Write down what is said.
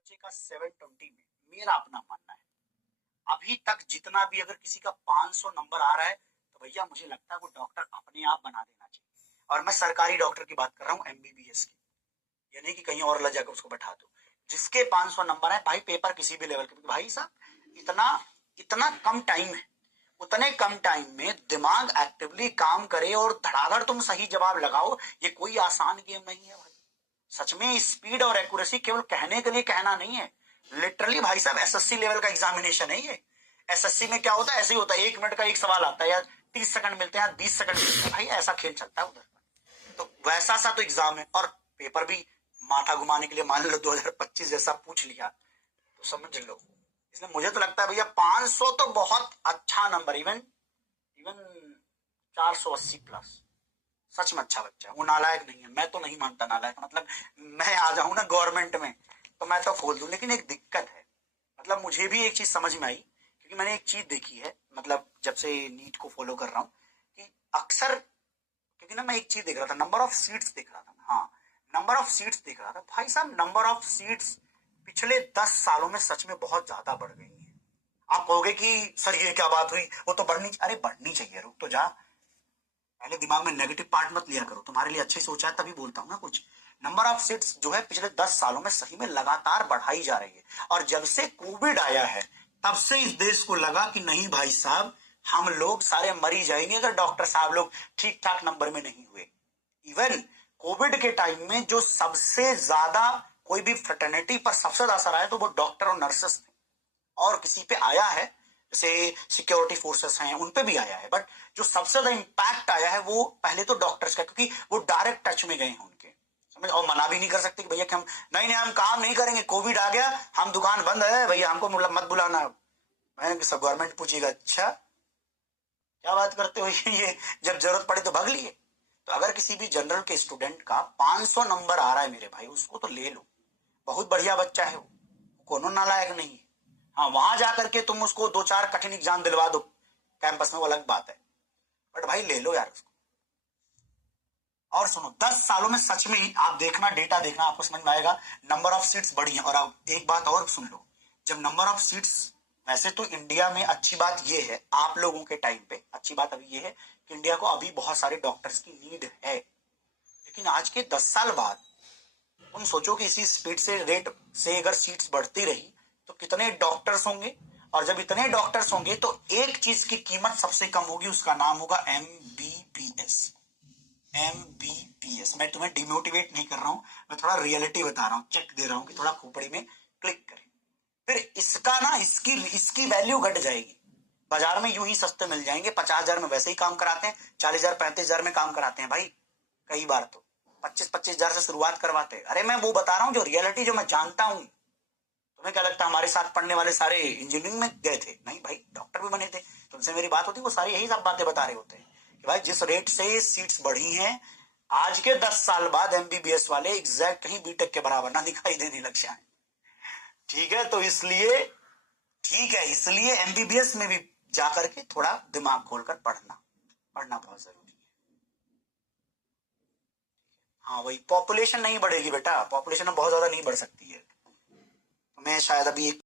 बच्चे का 720 में, मेरा अपना मानना है अभी तक जितना भी अगर किसी का 500 नंबर आ रहा है तो भैया मुझे लगता है वो डॉक्टर अपने आप बना देना चाहिए। और मैं सरकारी डॉक्टर की बात कर रहा हूँ, एमबीबीएस की, यानी कि कहीं और लग जाकर उसको बैठा दो। जिसके 500 नंबर है भाई, पेपर किसी भी लेवल के, भाई साहब इतना इतना कम टाइम है, उतने कम टाइम में दिमाग एक्टिवली काम करे और धड़ाधड़ तुम सही जवाब लगाओ, ये कोई आसान गेम नहीं है भाई। सच में स्पीड और एक्यूरेसी केवल कहने के लिए कहना नहीं है, लिटरली भाई साहब एसएससी लेवल का एग्जामिनेशन है ये। एसएससी में क्या होता है, ऐसे ही होता है, 1 मिनट का एक सवाल आता है या 30 सेकंड मिलते हैं या 20 सेकंड मिलते हैं, भाई ऐसा खेल चलता है उधर। तो वैसा सा तो एग्जाम है, और पेपर भी माथा घुमाने के लिए मान लो 2025 जैसा पूछ लिया तो समझ लो। इसलिए मुझे तो लगता है भैया 500 तो बहुत अच्छा नंबर, इवन इवन 480 प्लस सच में अच्छा बच्चा है, वो नालायक नहीं है। मैं तो नहीं मानता नालायक, मतलब मैं आ जाऊं ना गवर्नमेंट में तो मैं तो खोल दूं। लेकिन एक दिक्कत है, मतलब मुझे भी एक चीज समझ में आई, क्योंकि मैंने एक चीज देखी है, मतलब जब से नीट को फॉलो कर रहा हूँ, कि अक्सर, क्योंकि ना मैं एक चीज देख रहा था, नंबर ऑफ सीट्स देख रहा था, हाँ नंबर ऑफ सीट्स देख रहा था भाई साहब, नंबर ऑफ सीट्स पिछले 10 सालों में सच में बहुत ज्यादा बढ़ गई है। आप कहोगे कि सर ये क्या बात हुई, वो तो बढ़नी, अरे बढ़नी चाहिए, रुक तो जा, पहले दिमाग में नेगेटिव पार्ट मत लिया करो, तुम्हारे लिए अच्छे सोचा है तभी बोलता हूँ ना कुछ। नंबर ऑफ सीट्स जो है पिछले 10 सालों में सही में लगातार बढ़ाई जा रही है, और जब से कोविड आया है तब से इस देश को लगा कि नहीं भाई साहब, हम लोग सारे मरी जाएंगे अगर डॉक्टर साहब लोग ठीक ठाक नंबर में नहीं हुए। इवन कोविड के टाइम में जो सबसे ज्यादा कोई भी फ्रेटर्निटी पर सबसे ज्यादा असर आया तो वो डॉक्टर और नर्सेस थे, और किसी पे आया है जैसे सिक्योरिटी फोर्सेस हैं उन पे भी आया है, बट जो सबसे ज्यादा इंपैक्ट आया है वो पहले तो डॉक्टर्स का, क्योंकि वो डायरेक्ट टच में गए हैं उनके, समझ। और मना भी नहीं कर सकते कि भैया कि हम नहीं नहीं हम काम नहीं करेंगे, कोविड आ गया, हम दुकान बंद है भैया, हमको मत बुलाना। सब गवर्नमेंट पूछेगा अच्छा क्या बात करते हो ये जब जरूरत पड़े तो भाग लिए। तो अगर किसी भी जनरल के स्टूडेंट का 500 नंबर आ रहा है मेरे भाई, उसको तो ले लो, बहुत बढ़िया बच्चा है वो, कोनो नालायक नहीं है। हाँ वहां जाकर के तुम उसको 2-4 कठिन एग्जाम दिलवा दो कैंपस में, वो अलग बात है, बट भाई ले लो यार उसको। और सुनो, 10 सालों में सच में आप देखना, डेटा देखना, आपको समझ में आएगा, नंबर ऑफ सीट्स बढ़ी है। और अब एक बात और सुन लो, जब नंबर ऑफ सीट्स, वैसे तो इंडिया में अच्छी बात यह है, आप लोगों के टाइम पे अच्छी बात अभी यह है कि इंडिया को अभी बहुत सारे डॉक्टर्स की नीड है, लेकिन आज के 10 साल बाद तुम सोचो कि इसी स्पीड से, रेट से अगर सीट्स बढ़ती रही तो कितने डॉक्टर्स होंगे, और जब इतने डॉक्टर्स होंगे तो एक चीज की कीमत सबसे कम होगी, उसका नाम होगा एमबीपीएस। एमबीपीएस, मैं तुम्हें डिमोटिवेट नहीं कर रहा हूं, मैं थोड़ा रियलिटी बता रहा हूं, चेक दे रहा हूं कि थोड़ा खोपड़ी में क्लिक करें। फिर इसका ना, इसकी इसकी वैल्यू घट जाएगी, बाजार में यूं ही सस्ते मिल जाएंगे, 50,000 में वैसे ही काम कराते हैं, 40,000 35,000 में काम कराते हैं भाई, कई बार तो 25,000 से शुरुआत करवाते हैं। अरे मैं वो बता रहा हूँ जो रियलिटी, जो मैं जानता हूँ। तुम्हें क्या लगता है हमारे साथ पढ़ने वाले सारे इंजीनियरिंग में गए थे? नहीं भाई, डॉक्टर भी बने थे, तुमसे मेरी बात होती, वो सारी यही सब बातें बता रहे होते हैं कि भाई जिस रेट से सीट्स बढ़ी हैं, आज के 10 साल बाद एमबीबीएस वाले एग्जैक्ट कहीं बीटेक के बराबर ना दिखाई देने लग जाए। ठीक है, तो इसलिए, ठीक है, इसलिए एमबीबीएस में भी जाकर के थोड़ा दिमाग खोलकर पढ़ना, पढ़ना बहुत जरूरी है। हाँ वही, पॉपुलेशन नहीं बढ़ेगी बेटा, पॉपुलेशन बहुत ज्यादा नहीं बढ़ सकती है। मैं शायद अभी एक